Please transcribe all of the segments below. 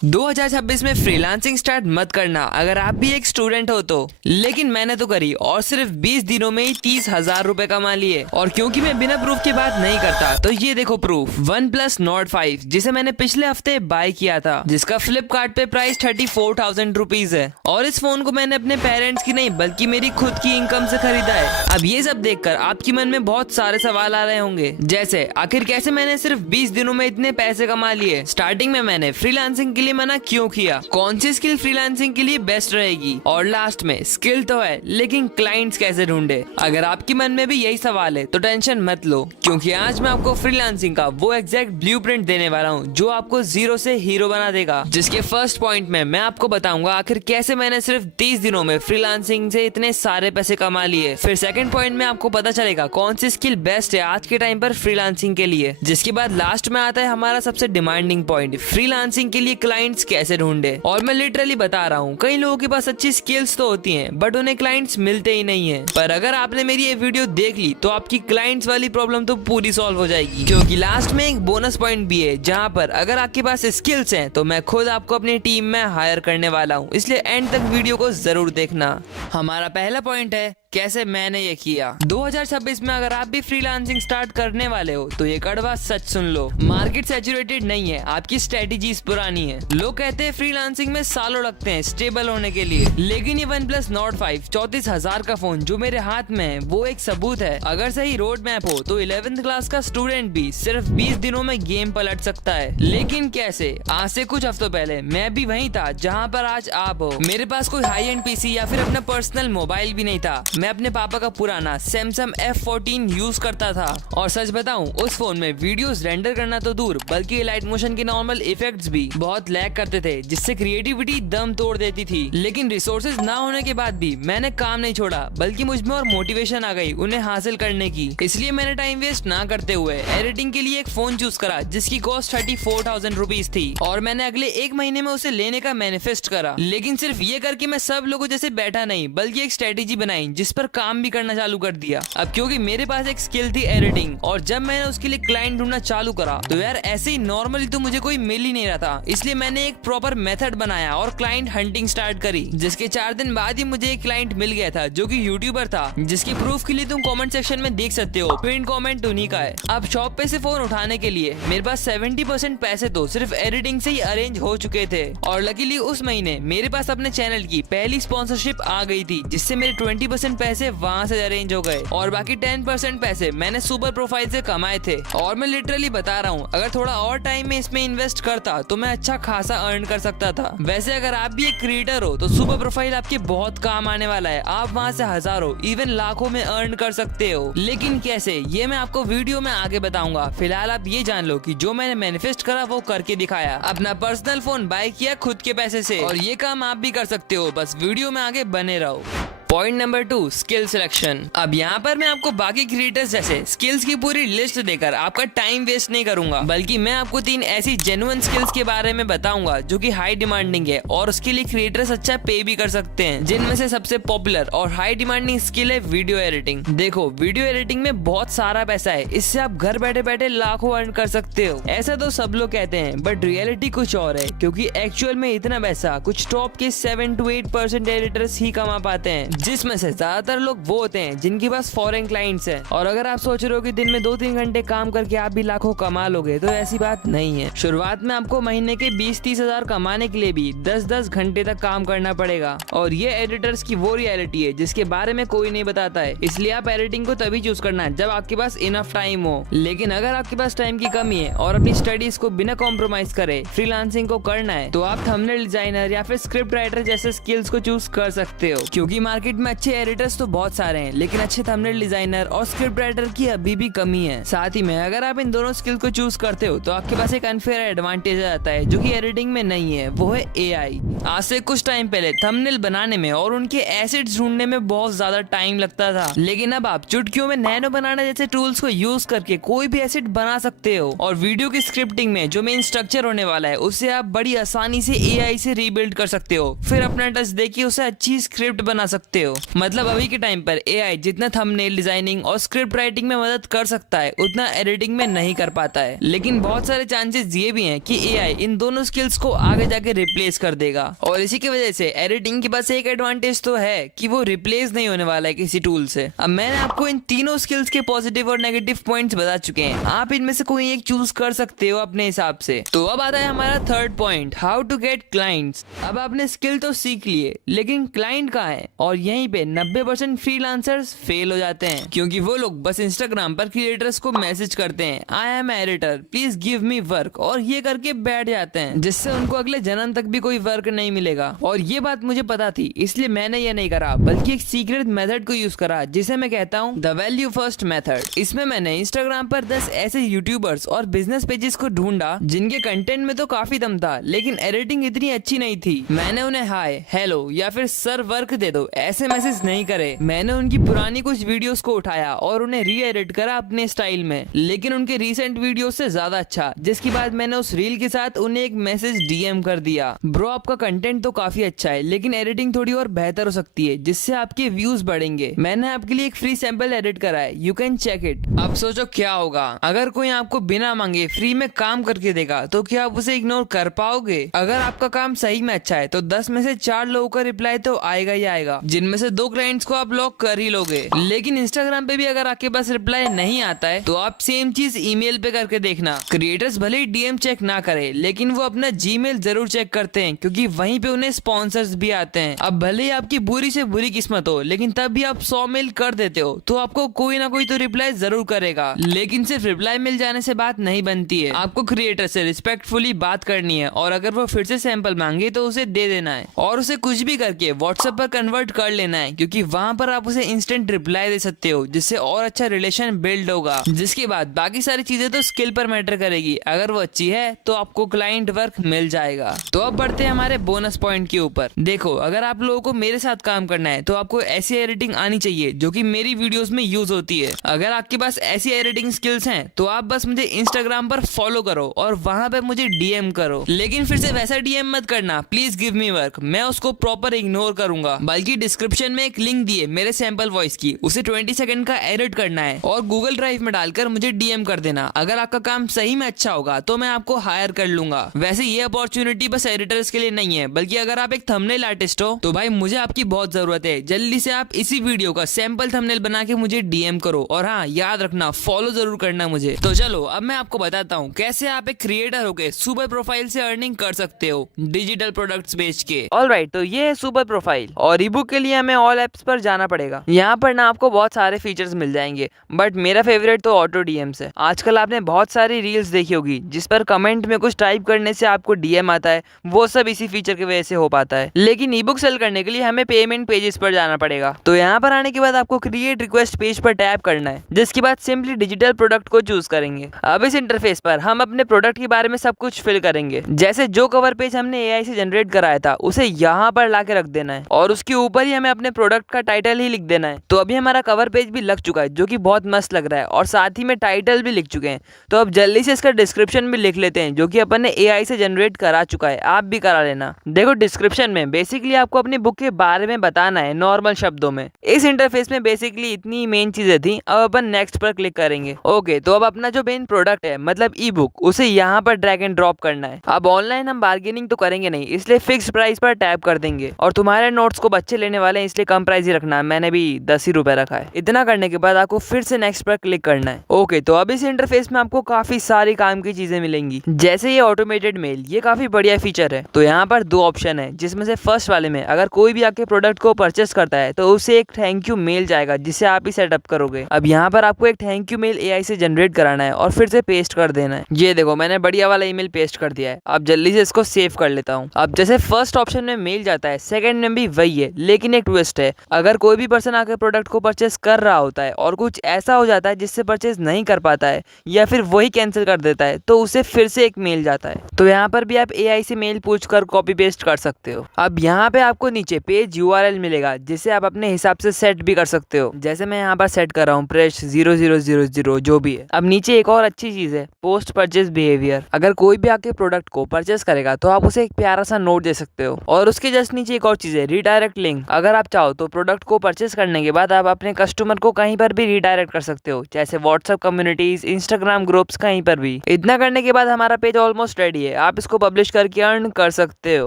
2026 में freelancing start मत करना अगर आप भी एक स्टूडेंट हो तो। लेकिन मैंने तो करी और सिर्फ 20 दिनों में ही 30,000 रुपए कमा लिए। और क्योंकि मैं बिना प्रूफ के बात नहीं करता तो ये देखो प्रूफ। OnePlus Nord 5 जिसे मैंने पिछले हफ्ते बाय किया था, जिसका फ्लिपकार्ट पे प्राइस 34,000 रुपीज है। और इस फोन को मैंने अपने पेरेंट्स की नहीं बल्कि मेरी खुद की इनकम से खरीदा है। अब ये सब देखकर आपके मन में बहुत सारे सवाल आ रहे होंगे, जैसे आखिर कैसे मैंने सिर्फ 20 दिनों में इतने पैसे कमा लिए। स्टार्टिंग में मैंने फ्रीलांसिंग के लिए मना क्यों किया, कौन सी स्किल फ्रीलांसिंग के लिए बेस्ट रहेगी, और लास्ट में स्किल तो है लेकिन क्लाइंट्स कैसे ढूंढे। अगर आपके मन में भी यही सवाल है तो टेंशन मत लो, क्योंकि आज मैं आपको फ्रीलांसिंग का वो एग्जैक्ट ब्लूप्रिंट देने वाला हूँ जो आपको जीरो से हीरो बना देगा। जिसके फर्स्ट पॉइंट में मैं आपको बताऊंगा आखिर कैसे मैंने सिर्फ 30 दिनों में फ्रीलांसिंग से इतने सारे पैसे कमा लिए। फिर सेकंड पॉइंट में आपको पता चलेगा कौन सी स्किल बेस्ट है आज के टाइम पर फ्रीलांसिंग के लिए। जिसके बाद लास्ट में आता है हमारा सबसे डिमांडिंग पॉइंट, फ्रीलांसिंग के लिए क्लाइंट्स कैसे ढूंढे। और मैं लिटरली बता रहा हूँ, कई लोगों के पास अच्छी स्किल्स तो होती हैं बट उन्हें क्लाइंट्स मिलते ही नहीं है। पर अगर आपने मेरी ये वीडियो देख ली तो आपकी क्लाइंट्स वाली प्रॉब्लम तो पूरी सॉल्व हो जाएगी, क्योंकि लास्ट में एक बोनस पॉइंट भी है जहाँ पर अगर आपके पास स्किल्स हैं तो मैं खुद आपको अपनी टीम में हायर करने वाला हूँ। इसलिए एंड तक वीडियो को जरूर देखना। हमारा पहला पॉइंट है कैसे मैंने ये किया। 2026 में अगर आप भी फ्रीलांसिंग स्टार्ट करने वाले हो तो ये कड़वा सच सुन लो, मार्केट सैचुरेटेड नहीं है, आपकी स्ट्रेटेजीज पुरानी है। लोग कहते हैं फ्रीलांसिंग में सालों लगते हैं स्टेबल होने के लिए, लेकिन ये OnePlus Nord 5 34,000 का फोन जो मेरे हाथ में है वो एक सबूत है। अगर सही रोड मैप हो तो 11th क्लास का स्टूडेंट भी सिर्फ 20 दिनों में गेम पलट सकता है। लेकिन कैसे? आज से कुछ हफ्तों पहले मैं भी वहीं था जहाँ पर आज आप हो। मेरे पास कोई हाई एंड पीसी या फिर अपना पर्सनल मोबाइल भी नहीं था। मैं अपने पापा का पुराना Samsung F14 यूज करता था, और सच बताऊं उस फोन में वीडियोस रेंडर करना तो दूर बल्कि लाइट मोशन के नॉर्मल इफेक्ट्स भी बहुत लैग करते थे, जिससे क्रिएटिविटी दम तोड़ देती थी। लेकिन रिसोर्सेज ना होने के बाद भी मैंने काम नहीं छोड़ा, बल्कि मुझ में और मोटिवेशन आ गई उन्हें हासिल करने की। इसलिए मैंने टाइम वेस्ट ना करते हुए एडिटिंग के लिए एक फोन चूज करा जिसकी कॉस्ट 34,000 रुपीज थी, और मैंने अगले एक महीने में उसे लेने का मैनिफेस्ट करा। लेकिन सिर्फ ये करके मैं सब लोगों जैसे बैठा नहीं, बल्कि एक स्ट्रेटेजी बनाई जिस पर काम भी करना चालू कर दिया। अब क्योंकि मेरे पास एक स्किल थी एडिटिंग, और जब मैंने उसके लिए क्लाइंट ढूंढना चालू करा तो यार ऐसे ही नॉर्मली तो मुझे कोई मिल ही नहीं रहा था। इसलिए मैंने एक प्रॉपर मेथड बनाया और क्लाइंट हंटिंग स्टार्ट करी, जिसके 4 दिन बाद ही मुझे एक क्लाइंट मिल गया था जो कि यूट्यूबर था, जिसके प्रूफ के लिए तुम कमेंट सेक्शन में देख सकते हो, पिन कमेंट उन्हीं का है। अब शॉप पे से फोन उठाने के लिए मेरे पास 70% पैसे तो सिर्फ एडिटिंग से ही अरेंज हो चुके थे, और लकीली उस महीने मेरे पास अपने चैनल की पहली स्पॉन्सरशिप आ गई थी, जिससे मेरे 20% पैसे वहाँ से अरेंज हो गए, और बाकी 10% पैसे मैंने सुपर प्रोफाइल से कमाए थे। और मैं लिटरली बता रहा हूँ, अगर थोड़ा और टाइम में इसमें इन्वेस्ट करता तो मैं अच्छा खासा अर्न कर सकता था। वैसे अगर आप भी एक क्रिएटर हो तो सुपर प्रोफाइल आपके बहुत काम आने वाला है। आप वहाँ से हजारों इवन लाखों में अर्न कर सकते हो। लेकिन कैसे, ये मैं आपको वीडियो में आगे बताऊंगा। फिलहाल आप ये जान लो कि जो मैंने मैनिफेस्ट करा वो करके दिखाया। अपना पर्सनल फोन बाय किया खुद के पैसे से, और ये काम आप भी कर सकते हो, बस वीडियो में आगे बने रहो। Point number 2, skill selection. अब यहाँ पर मैं आपको बाकी क्रिएटर्स जैसे स्किल्स की पूरी लिस्ट देकर आपका टाइम वेस्ट नहीं करूंगा, बल्कि मैं आपको 3 ऐसी जेन्युइन स्किल्स के बारे में बताऊंगा जो कि हाई डिमांडिंग है और उसके लिए क्रिएटर्स अच्छा पे भी कर सकते हैं। जिनमें से सबसे पॉपुलर और हाई डिमांडिंग स्किल है वीडियो एडिटिंग। देखो, वीडियो एडिटिंग में बहुत सारा पैसा है, इससे आप घर बैठे बैठे लाखों अर्न कर सकते हो। ऐसा तो सब लोग कहते हैं, बट रियलिटी कुछ और है, क्योंकि एक्चुअल में इतना पैसा कुछ टॉप के 7 to 8% एडिटर्स ही कमा पाते हैं, जिसमें से ज्यादातर लोग वो होते हैं जिनके पास फॉरेन क्लाइंट्स हैं। और अगर आप सोच रहे हो कि दिन में 2-3 घंटे काम करके आप भी लाखों कमा लोगे, तो ऐसी बात नहीं है। शुरुआत में आपको महीने के 20-30 हजार कमाने के लिए भी 10-10 घंटे तक काम करना पड़ेगा, और ये एडिटर्स की वो रियलिटी है जिसके बारे में कोई नहीं बताता है। इसलिए आप एडिटिंग को तभी चूज करना जब आपके पास इनफ टाइम हो। लेकिन अगर आपके पास टाइम की कमी है और अपनी स्टडीज को बिना कॉम्प्रोमाइज करे फ्रीलांसिंग को करना है, तो आप थंबनेल डिजाइनर या फिर स्क्रिप्ट राइटर जैसे स्किल्स को चूज कर सकते हो। क्योंकि मार्केट में अच्छे एडिटर्स तो बहुत सारे हैं, लेकिन अच्छे थंबनेल डिजाइनर और स्क्रिप्ट राइटर की अभी भी कमी है। साथ ही में अगर आप इन दोनों स्किल को चूज करते हो तो आपके पास एक अनफेयर एडवांटेज आ जाता है जो कि एडिटिंग में नहीं है, वो है एआई। आज से कुछ टाइम पहले थंबनेल बनाने में और उनके एसेट्स ढूंढने में बहुत ज्यादा टाइम लगता था, लेकिन अब आप चुटकियों में नैनो बनाना जैसे टूल्स को यूज करके कोई भी एसेट बना सकते हो। और वीडियो की स्क्रिप्टिंग में जो मेन स्ट्रक्चर होने वाला है उसे आप बड़ी आसानी से एआई से रीबिल्ड कर सकते हो, फिर अपना टच देके उसे अच्छी स्क्रिप्ट बना सकते सकते हो। मतलब अभी के टाइम पर एआई जितना थंबनेल डिजाइनिंग और स्क्रिप्ट राइटिंग में मदद कर सकता है उतना एडिटिंग में नहीं कर पाता है। लेकिन बहुत सारे चांसेस ये भी हैं कि एआई इन दोनों स्किल्स को आगे जाके रिप्लेस कर देगा। और इसी की वजह से एडिटिंग के पास एक एडवांटेज तो है कि वो रिप्लेस नहीं होने वाला है किसी टूल से। अब मैंने आपको इन तीनों स्किल्स के पॉजिटिव और नेगेटिव पॉइंट्स बता चुके हैं, आप इनमें से कोई एक चूज कर सकते हो अपने हिसाब से। तो अब आता है हमारा third point, how to get clients. अब आपने स्किल तो सीख लिए लेकिन क्लाइंट कहाँ है? और यहीं पे 90% फ्रीलांसर्स फेल हो जाते हैं क्योंकि वो लोग बस इंस्टाग्राम पर क्रिएटर्स को मैसेज करते हैं, I am editor please give me work, और ये करके बैठ जाते हैं जिससे उनको अगले जन्म तक भी कोई वर्क नहीं मिलेगा। और ये बात मुझे पता थी इसलिए मैंने ये नहीं करा, बल्कि एक सीक्रेट मेथड को यूज करा जिसे मैं कहता हूँ द वैल्यू फर्स्ट मेथड। इसमें मैंने इंस्टाग्राम पर 10 ऐसे यूट्यूबर्स और बिजनेस पेजेस को ढूंढा जिनके कंटेंट में तो काफी दम था लेकिन एडिटिंग इतनी अच्छी नहीं थी। मैंने उन्हें हाय, हेलो या फिर सर वर्क दे दो ऐसे मैसेज नहीं करे। मैंने उनकी पुरानी कुछ वीडियोस को उठाया और उन्हें री एडिट करा अपने स्टाइल में, लेकिन उनके रीसेंट वीडियोस से ज्यादा अच्छा। जिसके बाद मैंने उस रील के साथ उन्हें एक मैसेज डीएम कर दिया, ब्रो आपका कंटेंट तो काफी अच्छा है लेकिन एडिटिंग थोड़ी और बेहतर हो सकती है जिससे आपके व्यूज बढ़ेंगे। मैंने आपके लिए एक फ्री सैंपल एडिट करा है, यू कैन चेक इट। अब सोचो क्या होगा अगर कोई आपको बिना मांगे फ्री में काम करके देगा, तो क्या आप उसे इग्नोर कर पाओगे? अगर आपका काम सही में अच्छा है तो 10 में से 4 लोगों का रिप्लाई तो आएगा ही आएगा, जिनमें से 2 क्लाइंट्स को आप लॉक कर ही लोगे। लेकिन इंस्टाग्राम पे भी अगर आपके पास रिप्लाई नहीं आता है तो आप सेम चीज ईमेल पे करके देखना। क्रिएटर्स भले ही डीएम चेक ना करे लेकिन वो अपना जीमेल जरूर चेक करते हैं क्योंकि वहीं पे उन्हें स्पॉन्सर्स भी आते हैं। अब भले ही आपकी बुरी से बुरी किस्मत हो लेकिन तब भी आप 100 मेल कर देते हो तो आपको कोई ना कोई तो रिप्लाई जरूर करेगा। लेकिन सिर्फ रिप्लाई मिल जाने से बात नहीं बनती है, आपको क्रिएटर से रिस्पेक्टफुली बात करनी है और अगर वो फिर से सैंपल मांगे तो उसे दे देना है और उसे कुछ भी करके व्हाट्सएप पर कन्वर्ट कर लेना है क्योंकि वहां पर आप उसे इंस्टेंट रिप्लाई दे सकते हो जिससे और अच्छा रिलेशन बिल्ड होगा। जिसके बाद बाकी सारी चीजें तो स्किल पर मैटर करेगी, अगर वो अच्छी है तो आपको क्लाइंट वर्क मिल जाएगा। तो अब बढ़ते हैं हमारे बोनस पॉइंट के ऊपर। देखो अगर आप लोगों को मेरे साथ काम करना है तो आपको ऐसी एडिटिंग आनी चाहिए जो कि मेरी वीडियोस में यूज होती है। अगर आपके पास ऐसी एडिटिंग स्किल्स हैं तो आप बस मुझे इंस्टाग्राम पर फॉलो करो और वहां पे मुझे डीएम करो, लेकिन फिर से वैसा डीएम मत करना, प्लीज गिव मी वर्क, मैं उसको प्रॉपर इग्नोर करूंगा। बल्कि डिस्क्रिप्शन में एक लिंक दिए मेरे सैंपल वॉइस की, उसे 20 सेकंड का एडिट करना है और गूगल ड्राइव में डालकर मुझे डीएम कर देना। अगर आपका काम सही में अच्छा होगा तो मैं आपको हायर कर लूंगा। वैसे ये अपॉर्चुनिटी बस एडिटर्स के लिए नहीं है, बल्कि अगर आप एक थंबनेल आर्टिस्ट हो तो भाई मुझे आपकी बहुत जरूरत है। जल्दी से आप इसी वीडियो का सैंपल थंबनेल बना के मुझे डीएम करो और हाँ याद रखना फॉलो जरूर करना मुझे। तो चलो अब मैं आपको बताता हूँ कैसे आप एक क्रिएटर होके सुपर प्रोफाइल से अर्निंग कर सकते हो डिजिटल प्रोडक्ट्स बेच के। ऑलराइट, तो ये है सुपर प्रोफाइल और ईबुक के लिए हमें ऑल एप्स पर जाना पड़ेगा। यहाँ पर ना आपको बहुत सारे फीचर्स मिल जाएंगे बट मेरा फेवरेट तो ऑटो डीएम्स है। आजकल आपने बहुत सारी रील्स देखी होगी जिस पर कमेंट में कुछ टाइप करने से आपको डीएम आता है, वो सब इसी फीचर की वजह से हो पाता है। लेकिन ईबुक सेल करने के लिए हमें पेमेंट पेजेस पर जाना पड़ेगा। तो यहाँ पर आने के बाद आपको क्रिएट रिक्वेस्ट पेज पर टैप करना है, जिसके बाद सिंपली डिजिटल प्रोडक्ट को चूज करेंगे। अब इस इंटरफेस पर हम अपने प्रोडक्ट के बारे में सब कुछ फिल करेंगे। जैसे जो कवर पेज हमने एआई से जनरेट कराया था उसे यहाँ पर ला के रख देना है और उसके ऊपर ही हमें अपने प्रोडक्ट का टाइटल ही लिख देना है। तो अभी हमारा कवर पेज भी लग चुका है जो कि बहुत मस्त लग रहा है और साथ ही में टाइटल भी लिख चुके हैं। तो अब जल्दी से इसका डिस्क्रिप्शन भी लिख लेते हैं जो कि अपन ने एआई से जनरेट करा चुका है, आप भी करा लेना। देखो डिस्क्रिप्शन में बेसिकली आपको अपनी बुक के बारे में बताना है नॉर्मल शब्दों में। इस इंटरफेस में बेसिकली इतनी मेन चीजें थी। अब अपन नेक्स्ट पर क्लिक करेंगे। ओके, तो अब अपना जो मेन प्रोडक्ट है मतलब ई बुक, उसे यहाँ पर ड्रैग एंड ड्रॉप करना है। अब ऑनलाइन हम बार्गेनिंग तो करेंगे नहीं, इसलिए फिक्स प्राइस पर टैप कर देंगे और तुम्हारे नोट्स को बच्चे लेने वाले हैं इसलिए कम प्राइस ही रखना है। मैंने भी 10 ही रुपए रखा है। इतना करने के बाद आपको फिर से नेक्स्ट पर क्लिक करना है। ओके, तो अब इस इंटरफेस में आपको काफी सारी काम की चीजें मिलेंगी, जैसे ये ऑटोमेटेड मेल, ये काफी बढ़िया फीचर है। तो यहाँ पर 2 ऑप्शन है, जिसमें से फर्स्ट वाले में अगर कोई भी आपके प्रोडक्ट को परचेस करता है तो उसे एक थैंक यू मेल जाएगा जिसे आप ही सेटअप करोगे। अब यहाँ पर आपको एक थैंक यू मेल एआई से जनरेट कराना है और फिर से पेस्ट कर देना है। ये देखो मैंने बढ़िया वाला ईमेल पेस्ट कर दिया है। अब जल्दी से इसको सेव कर लेता हूँ। अब जैसे फर्स्ट ऑप्शन में मेल जाता है, सेकंड में भी वही है, लेकिन एक ट्विस्ट है। अगर कोई भी पर्सन आकर प्रोडक्ट को परचेस कर रहा होता है और कुछ ऐसा हो जाता है जिससे परचेस नहीं कर पाता है या फिर वही कैंसिल कर देता है तो उसे फिर से एक मेल जाता है। तो यहाँ पर भी आप एआई से मेल पूछकर कॉपी पेस्ट कर सकते हो। अब यहाँ पे आपको नीचे पेज यूआरएल मिलेगा जिसे आप अपने हिसाब से सेट भी कर सकते हो। जैसे मैं यहाँ पर सेट कर रहा हूँ प्रेस 0000 जो भी है। अब नीचे एक और अच्छी चीज है, पोस्ट परचेस बिहेवियर। अगर कोई भी आपके प्रोडक्ट को परचेस करेगा तो आप उसे एक प्यारा सा नोट दे सकते हो। और उसके जस्ट नीचे एक और चीज है, रिडायरेक्ट लिंक। अगर आप चाहो तो प्रोडक्ट को परचेस करने के बाद आप अपने कस्टमर को कहीं पर भी रिडायरेक्ट कर सकते हो, जैसे व्हाट्सएप कम्युनिटीज, इंस्टाग्राम ग्रुप्स, कहीं पर भी। इतना करने के बाद हमारा पेज ऑलमोस्ट रेडी है, आप इसको पब्लिश करके अर्न कर सकते हो।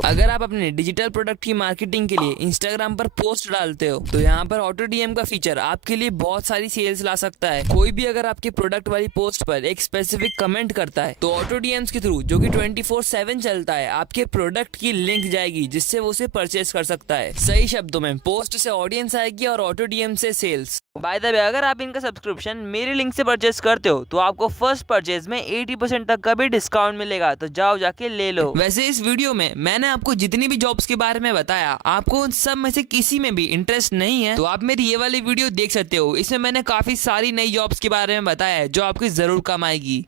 अगर आप अपने डिजिटल प्रोडक्ट की मार्केटिंग के लिए इंस्टाग्राम पर पोस्ट डालते हो तो यहाँ पर ऑटो डीएम का फीचर आपके लिए बहुत सारी सेल्स ला सकता है। कोई भी अगर आपके प्रोडक्ट वाली पोस्ट पर एक स्पेसिफिक कमेंट करता है तो ऑटो डीएम्स के थ्रू, जो कि 24/7 चलता है, आपके प्रोडक्ट की लिंक जाएगी जिससे वो उसे परचेस कर सकता है। सही शब्दों में, पोस्ट से ऑडियंस आएगी और ऑटो डीएम से सेल्स। बाय द वे, अगर आप इनका सब्सक्रिप्शन मेरी लिंक से परचेस करते हो तो आपको फर्स्ट परचेज में 80% तक का भी डिस्काउंट मिलेगा, तो जाओ जाके ले लो। वैसे इस वीडियो में मैंने आपको जितनी भी जॉब्स के बारे में बताया, आपको उन सब में से किसी में भी इंटरेस्ट नहीं है तो आप मेरी ये वाली वीडियो देख सकते हो। इसमें मैंने काफी सारी नई जॉब्स के बारे में बताया है जो आपकी जरूर काम आएगी।